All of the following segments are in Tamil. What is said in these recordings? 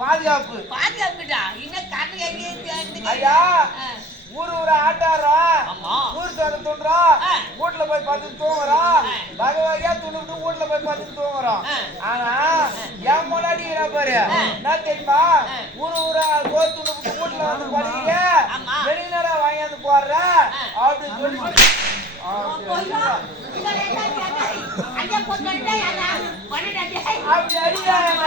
பாதுகாப்பு ஐயா ஊர் ஊர ஆட்டாடுறோம் ஊர் தோற தோன்றோம் போய் பார்த்து தூங்குறோம், வகையா துணுட்டு வீட்டுல போய் பார்த்து தூங்குறோம். ஆனா என் முன்னாடி பாரு என்ன தெரியுமா, ஊரா கோர் துணுட்டு வீட்டுல வந்து படிக்கிற வெளிநடா வாங்கியாந்து போடுற அப்படின்னு சொல்லி அப்படி அடிக்கிறாங்க.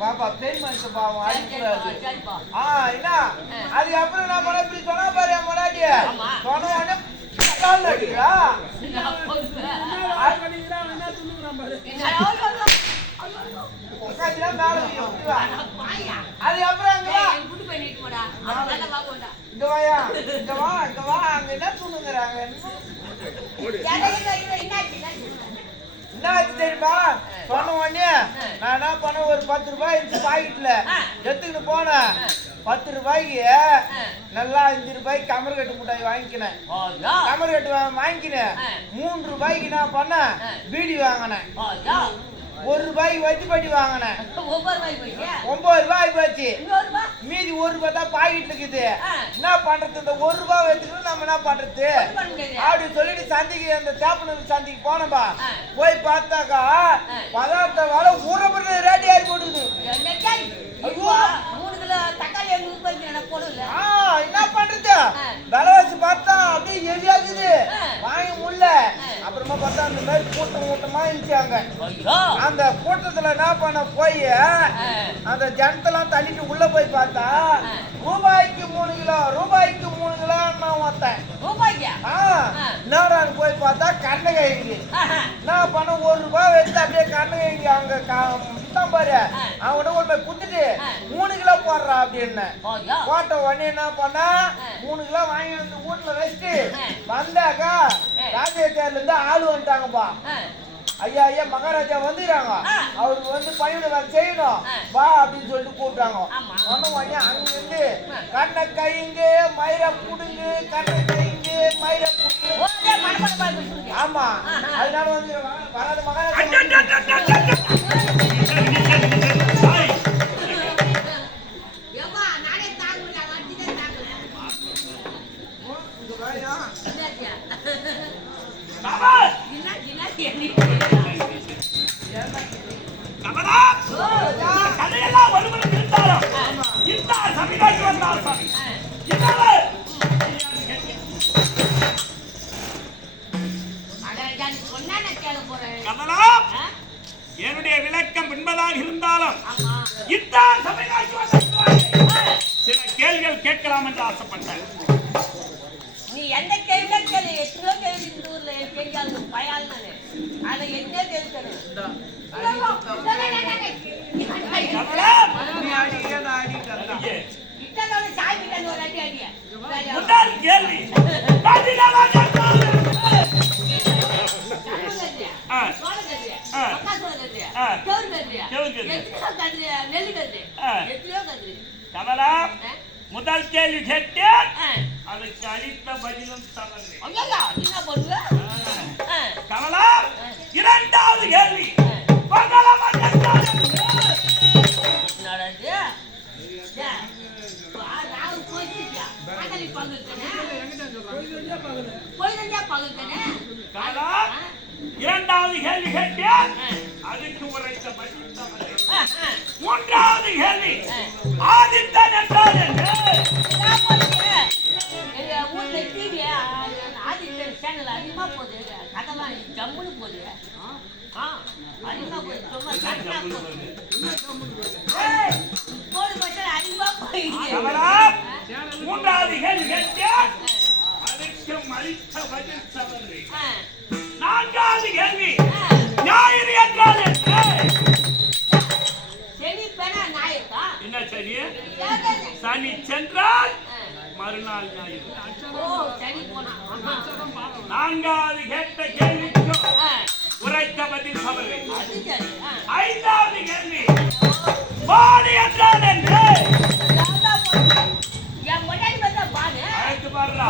பாப்பா பெண் மனுஷன் பாவம் அடிக்கூடாது. என்ன அதுக்கப்புறம் நான் மன இப்படி சொன்னா பாரு என் முன்னாடி சொன்ன அடிக்கிறா அதுக்கப்புறம் இங்க வாயா இங்க வா இங்க வா அங்க என்ன சொல்லுங்கிறாங்க என்ன தெரியுமா சொன்ன உடனே நான் என்ன பண்ண ஒரு 10 ரூபாய் இருந்துச்சு பாக்கெட்ல எடுத்துக்கிட்டு போனேன். 10 ரூபாய்க்கு நல்லா 5 ரூபாய்க்கு கமர்கட்டு மிட்டாய் வாங்கிக்கினேன். கமர்கட்டு வாங்கிக்கினேன். 3 ரூபாய்க்கு நான் பண்ணேன் பீடி வாங்கினேன். 1 ரூபாய்க்கு வட்டி பட்டி வாங்கினேன். 9 ரூபாய் போச்சு. மீதி 1 ரூபாய் தான் பாக்கெட் இருக்குது. என்ன பண்றது, இந்த 1 ரூபாய் வச்சுக்கணும் நம்ம என்ன பண்றது அப்படின்னு சொல்லிட்டு சந்தைக்கு அந்த தேப்பனூர் சந்தைக்கு போனப்பா. போய் பார்த்தாக்கா பதார்த்த வேலை ஊறப்பட்ட ரேட் ஏறி போடுது. என்ன பண்றது, விலைவாசி பார்த்தா அப்படியே ஹெவியாகுது, வாங்க முடியல. அப்புறமா பார்த்தா அந்த மாதிரி கூட்டமா இருந்துச்சாங்க. அந்த கூட்டத்துல என்ன பண்ண போய் அந்த ஜனத்தெல்லாம் தள்ளிட்டு உள்ள போய் பார்த்தா ரூபாய்க்கு 3 கிலோ ரூபாய்க்கு 3 கிலோ நான் ஒருத்தன் என்னடான்னு போய் பார்த்தா கண்ணகைங்க. நான் பண்ண 1 ரூபாய் வச்சு அப்படியே கண்ணகைங்க அவங்க பாரு அவன் கொண்டு போய் குத்துட்டு 3 கிலோ போடுறா அப்படின்னு போட்ட உடனே என்ன பண்ணா 3 கிலோ வாங்கி வந்து வீட்டுல வச்சுட்டு வந்தாக்கா ராஜேஷர்ல இருந்து ஆளு வந்துட்டாங்கப்பா. ஐயா ஐயா மகாராஜா வந்துக்கிறாங்க, அவருக்கு வந்து பணிவிட செய்யணும் வா அப்படின்னு சொல்லிட்டு கூப்பிட்டாங்க. சொன்ன உடனே அங்கிருந்து கண்ணை கைங்க மயிர புடுங்கு கண்ணை கைங்க மயிர புடுங்கு. ஆமா அதனால வந்து வராது மகாராஜா கதையெல்லாம் ஒருவனுக்கு இருந்தாலும் இந்த சபைக்கு வந்தால் சாமி என்னுடைய விளக்கம் என்பதாக இருந்தாலும் இந்த சபைக்கு சில கேள்விகள் கேட்கலாம் என்று ஆசைப்பட்டேன். நீ எந்த கேள்வி கேள்வி எத்தனையோ கேள்வி இந்த ஊர்ல கேள்வி பயால் அதை என்ன கேள்வி கமலா முதல் கேள்வி கேட்டேன், அதுக்கு அளித்த பதிலும் தவறு. கமலா இரண்டாவது கேள்வி இரண்டாவது கேள்வி கேட்டேன், அதுக்கு உரைத்த பதில் தவறு. மூன்றாவது கேள்வி ஆதித்தன் என்றால் என்ன? ஆதித்தன் சேனல் அதிகமா போகுது, கதெல்லாம் ஜம்முன்னு போகுது. அதிகமா போகுது, மூன்றாவது கேள்வி கேட்டேன், அதுக்கு அளித்த பதில் தவறு. நான்காவது கேள்வி ஞாயிறு என்றால் என்ன? என்ன சரி? சனி சென்றால் மறுநாள் ஞாயிறு. நான்காவது கேட்ட கேள்விக்கு உரைத்த பதில் தவறு. ஐந்தாவது கேள்வி பாடு என்றால் என்ன? பாடுறா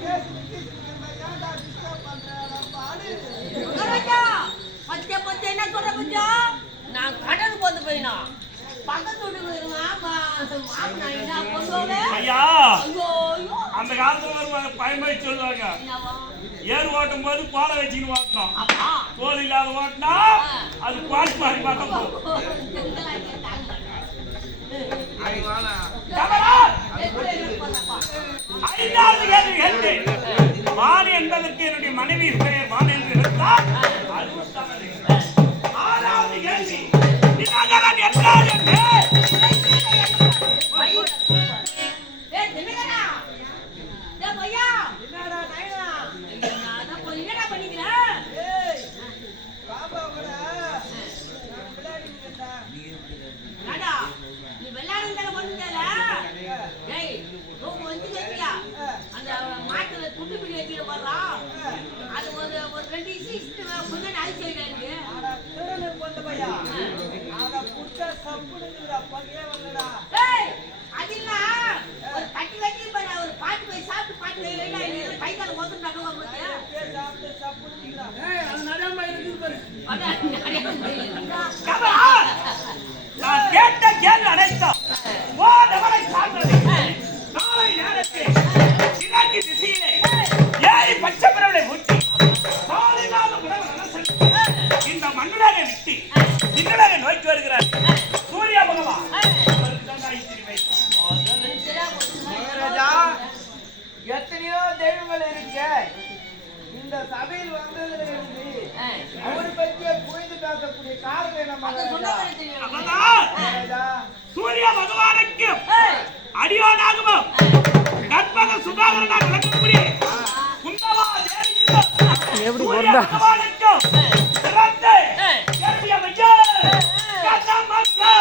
பேசி காலத்துல ஒரு பயன்பாடு சொல்லுவாங்க, ஏறு ஓட்டும் போது பாலை வச்சுன்னு ஓட்டணும், தோல் இல்லாத ஓட்டினா அது பால் மாறி பார்த்தா ஐந்தாவது கேள்வி கேட்டேன். வான் என்பதற்கு என்னுடைய மனைவி பெயர் வான் என்று இருந்தால் அதுவும் தவறு. ஆறாவது கேள்வி, தினகரன் என்றால் என்ன? நான் கேட்ட கேள்வி அனைத்தும் ஓடவரை சார்ந்தது. நாளை நேரத்தில் கிழக்கு திசையிலே ஏறி பச்சை பிறவளை ஊற்றி இந்த மண்ணுலகை விட்டு இன்னுலகை நோக்கி வருகிறார் சூரிய பகவான். எத்தனையோ தெய்வங்கள் இருக்கு. இந்த சபையில் வந்ததுல இருந்து அவரை பற்றிய புரிந்து பேசக்கூடிய காரணம் நம்ம சூரிய பகவானுக்கு அடியோனாகவும் கற்பக சுதாகரனாக விளக்கக்கூடிய குந்தமா தேவிக்கும் சூரிய பகவானுக்கும் பிறந்த கேள்விய மையர் கண்ணமக்கா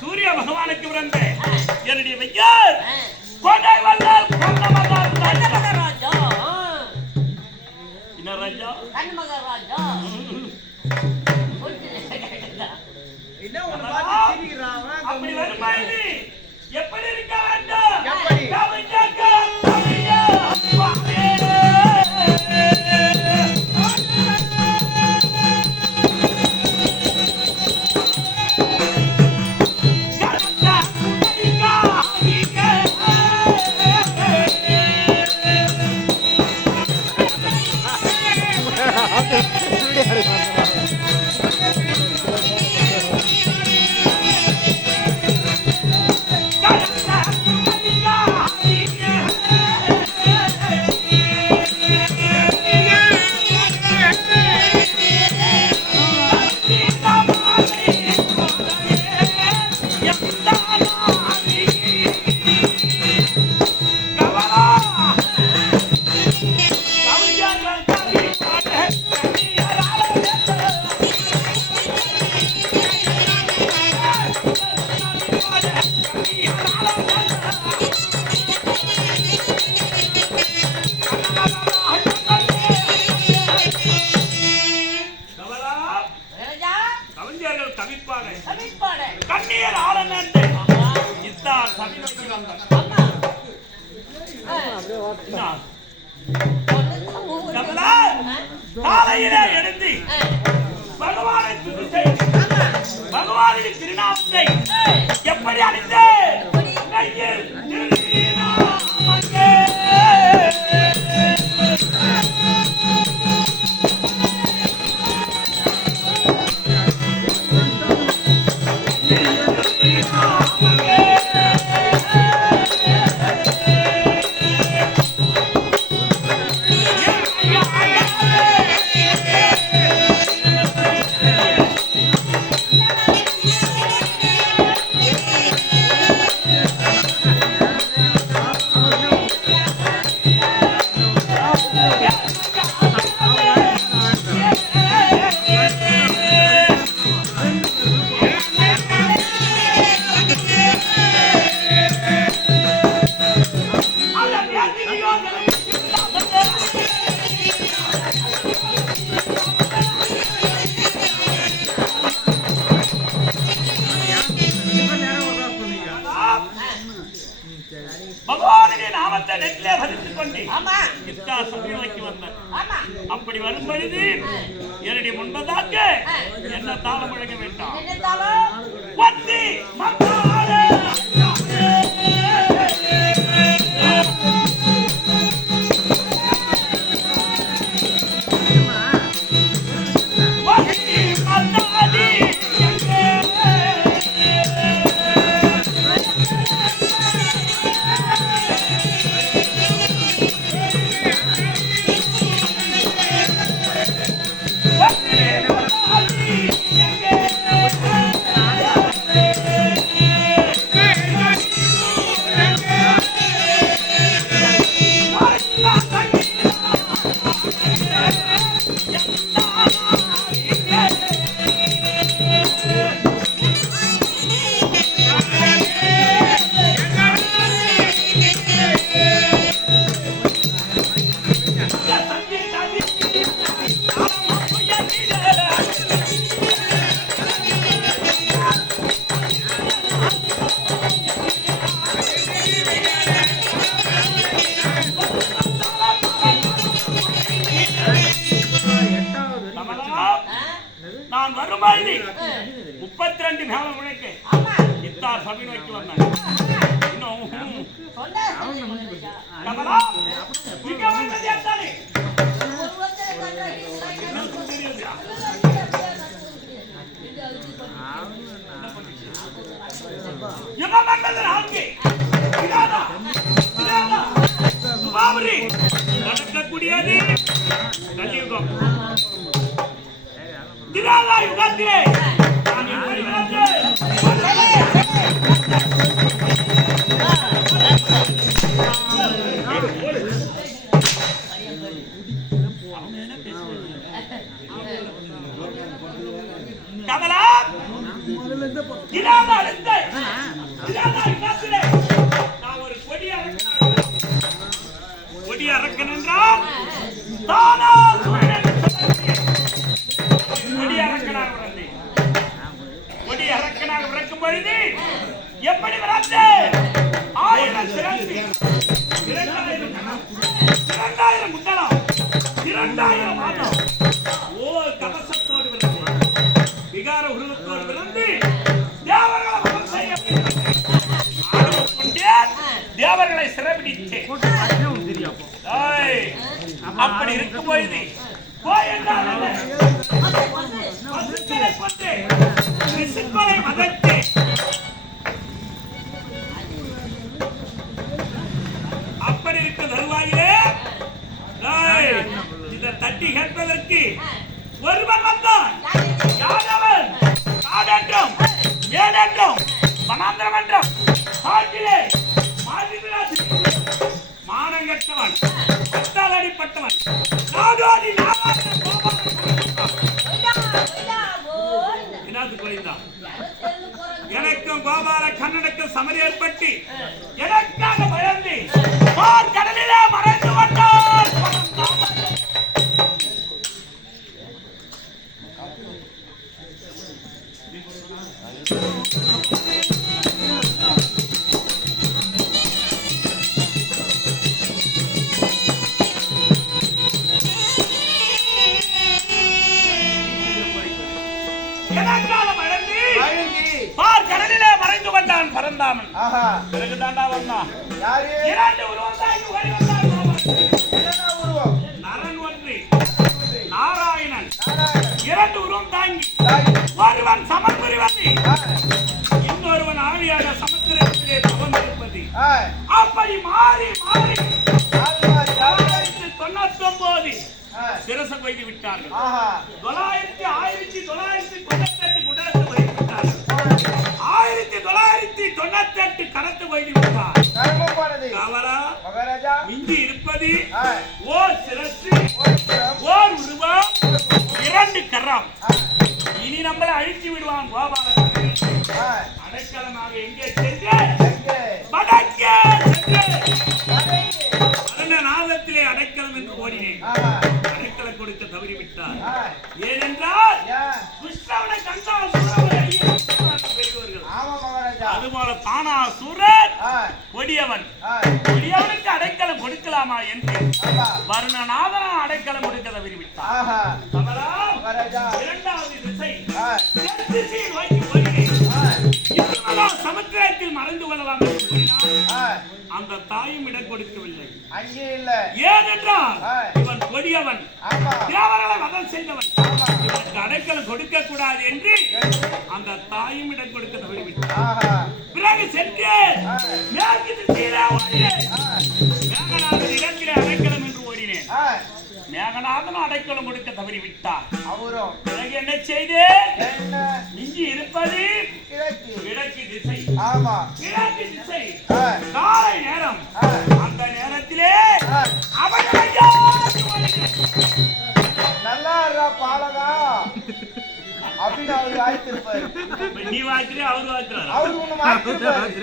சூரிய பகவானுக்கு பிறந்த என்னுடைய மையர் கோட்டை வல்லால் ராஜா. என்ன ராஜா? ராஜா அப்படி வருமாயினி எப்படி இருக்க வேண்டும்? கண்ணீர் ஆளன் இத்தார் சமீபத்தில் காலையிலே எழுந்து பகவானை துதி செய்து பகவானின் திருநாமத்தை எப்படி அணிந்து கையில் திருநாமத்தை பகவானுடைய நாமத்தை நெற்றிலே பதித்துக் கொண்டு ஆமா இத்தா சபைக்கு வந்தேன். ஆமா அப்படி வரும் பொழுது என்னுடைய முன்பதாக என்ன தாளம் முழங்க வேண்டாம். என்ன தாளம்? வந்தி மத்தாளே நான் வருமாறு 32 மேலம் உழைக்க இத்தார் சபை நோக்கி வந்தேன். இன்னும் கமலா இங்க வந்தது யாத்தானே? இங்க வந்தது நான்கு இதாதா இதாதா பாவரி நடக்கக்கூடியது கலியுகம். திராதா யுகத்திலே நான் எப்படி வந்தேன்? கமலா திராதா யுகத்திலே நான் ஒரு கொடி அரக்கன் என்றால் தானா கொடி அரக்கனாக பிறக்கும் பொழுது எப்படி பிறந்த 1000 சிறந்து 2000 முத்தலாம் 2000 மாதம் கவசத்தோடு பிறந்து விகார உருவத்தோடு பிறந்து தேவர்களை சிறைபிடித்து அப்படி இருக்கும் பொழுது அப்படி இருக்க தருவாயிலே இந்த தட்டி கேட்பதற்கு ஒருவன் வந்தான். யாதவன் காடென்றும் மேலென்றும் வனாந்திரம் என்றும் காட்டிலே மானங்கட்டவன் பட்டால் அடிப்பட்டவன் நாடோடி எனக்கும் கோபால கண்ணனுக்கும் சமதி ஏற்பட்டு எனக்காக பயந்து கடலிலே மறைந்து கொண்டான். கடலிலே மறைந்து கொண்டான் பரந்தாமன். பிறகு தாண்டா வந்தான். இரண்டு உருவம் தாங்கி ஓடி வந்தான். நரன் ஒன்று நாராயணன். இரண்டு உருவம் தாங்கி ஒருவன் சமர்புரிவதி இன்னொருவன் ஆழியாக சமுத்திரத்திலே தவம் இருப்பது. அப்படி மாறி மாறி 1999 சிரச கொய்து விட்டார்கள். 1998 குண்டலத்தை கொய்து விட்டார்கள். 1998 கணத்து கொய்து விட்டார். மிஞ்சி இருப்பது ஓர் சிரசு ஓர் உருவம் 2 கரம். இனி நம்மளை அழித்து விடுவான் கோபால. அடைக்கலமாக எங்கே சென்று வடக்கே சென்று நாதத்திலே அடைக்கலம் என்று ஓடினேன். அடைக்கலம் கொடுக்க தவறிவிட்டார். ஏனென்றால் கிருஷ்ணவனை கண்டால் பெரியவர்கள் அதுபோல தானாசூரன் ஆ, கொடியவன். ஆ, கொடியவனுக்கு அடைக்கலம் கொடுக்கலாமா என்று ஆமா. வருணநாதன் அடைக்கலம் கொடுக்க விரும்பிட்டார். ஆஹா. கமலா, மகாராஜா. இரண்டாவது திசை ஆ, தென் திசையை நோக்கி ஓடினேன். ஆ, இப்பொழுதுதான் சமுத்திரத்தில் மறைந்து கொள்ளலாம் என்று கூறினார். ஆ, அந்த தாயும் இடம் கொடுக்கவில்லை. அங்கே இல்ல. ஏனென்றால் ஆ. இவன் கொடியவன், ஆமா, தேவர்களை வதம் செய்தவன், ஆமா. இவனுக்கு அடைக்கலம் கொடுக்க கூடாது என்று அந்த தாயும் இடம் கொடுக்க தவறிவிட்டார். ஆஹா. பிறகு சென்று ஆ, மேற்கு திசையிலே ஓடினேன். ஆ, மேகநாதன் இடத்திலே அடைக்கலம் என்று ஓடினேன். ஆ, மேகநாதன் அடைக்கலம் கொடுக்க தவறிவிட்டார். அவரும் பிறகு என்ன செய்தேன்? என்ன இங்கு இருப்பது கிழக்கு. கிழக்கு திசை. ஆமா. கிழக்கு திசை ஆ, காலை நேரம். ஆ, அந்த நேரத்திலே ஆ. அவனையா ஓடினேன். நல்லா இருக்கா பாலகா அப்படின்னு அவரு வாய்த்திருப்பாரு. நீ வாய்க்கிறே அவர் வாய்க்கிறாரா? அவரு ஒண்ணு வாய்த்திருப்பாரு.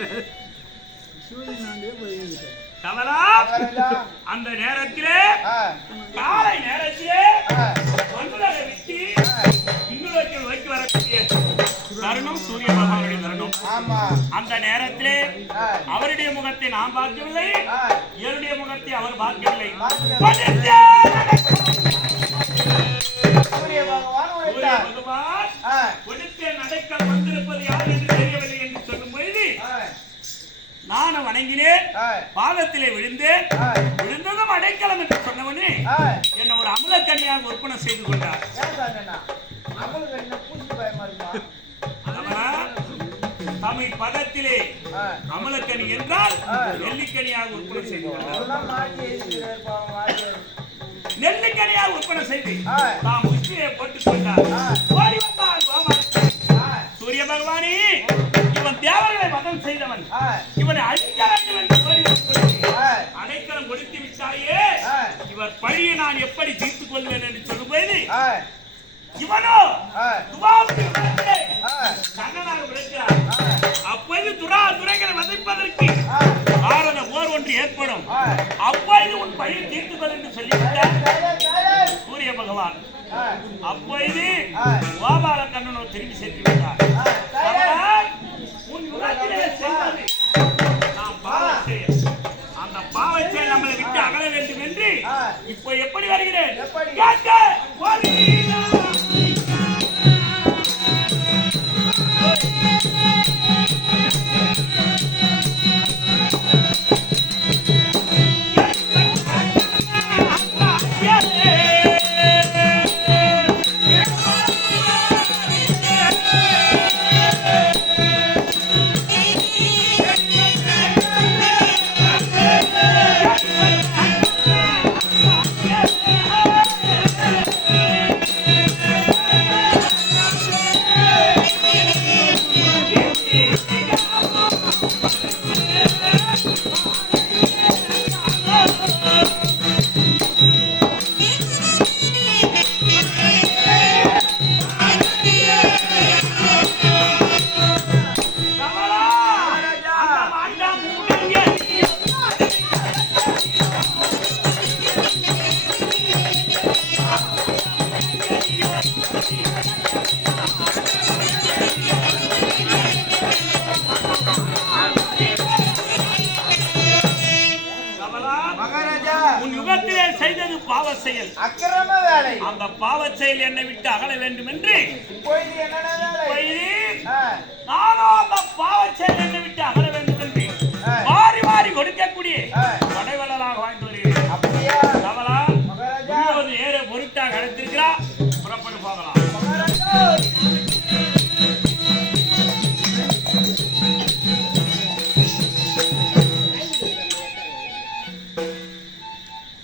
கமலா, மகாராஜா. அந்த நேரத்திலே ஆ, காலை நேரத்திலே ஆ, மண்ணுலக விட்டு ஆ. இன்னுலகில் வைத்து வரக்கூடிய தருணம் சூரிய பகவானுடைய தருணம். ஆமா. அந்த நேரத்திலே ஆ, அவருடைய முகத்தை நான் பார்க்கவில்லை, ஆ. என்னுடைய முகத்தை அவர் பார்க்கவில்லை. பார்க்கவில்லை. சூரிய பகவான் சூரிய உழைத்தார். பகவான் ஆ, கொடுத்த நடைக்கல் வந்திருப்பது யார் என்று தெரியவில்லை என்று சொல்லும் பொழுது ஆ, நானும் வணங்கினேன், ஆ, பாதத்திலே விழுந்தேன். ஆ, விழுந்ததும் அடைக்கலம் என்று சொன்னவனே ஆ. என்னை ஒரு அமலக்கனியாக ஒப்பனை செய்து கொண்டார். ஏன் சாங்கண்ணா? அவங்களுக்கு என்ன பூச்சி பயமா இருக்குமா? அவர் தமிழ் பதத்திலே ஆ, அமலக்கனி என்றால் ஆ. நெல்லிக்கனியாக ஒப்பனை செய்து கொண்டார். அதெல்லாம் மாட்டி எழுதிக்கிறாரு பாவம், மாட்டி எழுதி. நெல்லிக்கனியாக ஒப்பனை செய்து ஆ. தாம் உச்சியை போட்டுக் கொண்டார். ஆ. ஓடி வந்தான் கோமாளன். ஆ, சூரிய பகவானே, இவன் தேவர்களை வதம் செய்தவன், ஆ, இவனை அழிக்க வேண்டும் என்று கோரி வந்து ஆ, அடைக்கலம் கொடுத்து விட்டாயே, ஆ. இவர் பழியை நான் எப்படி தீர்த்துக் கொள்வேன் என்று சொல்லும்போது ஆ, இவனோ ஆ, துவாவுக்கு விளக்கிலே ஆ, கண்ணனாக விளக்கிறார். ஆ, அப்போது துரைகளை வதைப்பதற்கு ஆ, பாரத போர் ஒன்று ஏற்படும். ஆ. அப்போது உன் பழியை தீர்த்துக்கொள் என்று சொல்லிவிட்டார் சைலன்ட், சைலன்ட். சூரிய பகவான். ஆ, அப்போது ஆ. கோபால கண்ணனோ திரும்பி சென்று விட்டார். ஆ, சைலன்ட். அவன் உன் முகத்திலே சென்றது நாம் பாவச் செயல். அந்த பாவச் செயல் நம்மளை விட்டு அகல வேண்டும் என்று ஆ. இப்போ எப்படி வருகிறேன்? எப்படி? கேட்க வருகிறீரா? கமலா, அந்த மாட்டா மூடிங்க. கமலா, மகாராஜா, உன் யுகத்திலே செய்தது பாவச் செயல். அக்கிரம வேலை. அந்த பாவச் செயல் என்னை விட்டு அகல வேண்டும் என்று இப்பொழுது என்னென்ன வேலை? இப்பொழுது ஆ, நானும் அந்த பாவச் செயல் என்னை விட்டு அகல வேண்டும் என்று ஆ. மாறி மாறி கொடுக்கக்கூடிய ஆ. படைவலராக வாழ்ந்து வருகிறேன். அப்படியா? கமலா, மகாராஜா, ஒரு ஏற பொருட்டாக அழைத்திருக்கிறா, புறப்பட்டு போகலாம். மகாராஜா.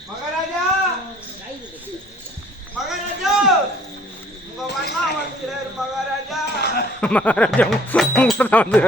மகாராஜா, மகாராஜா, உங்க வண்ணா வந்துக்கிறாரு மகாராஜா. மகாராஜா உங்கள்கிட்ட தான் வந்து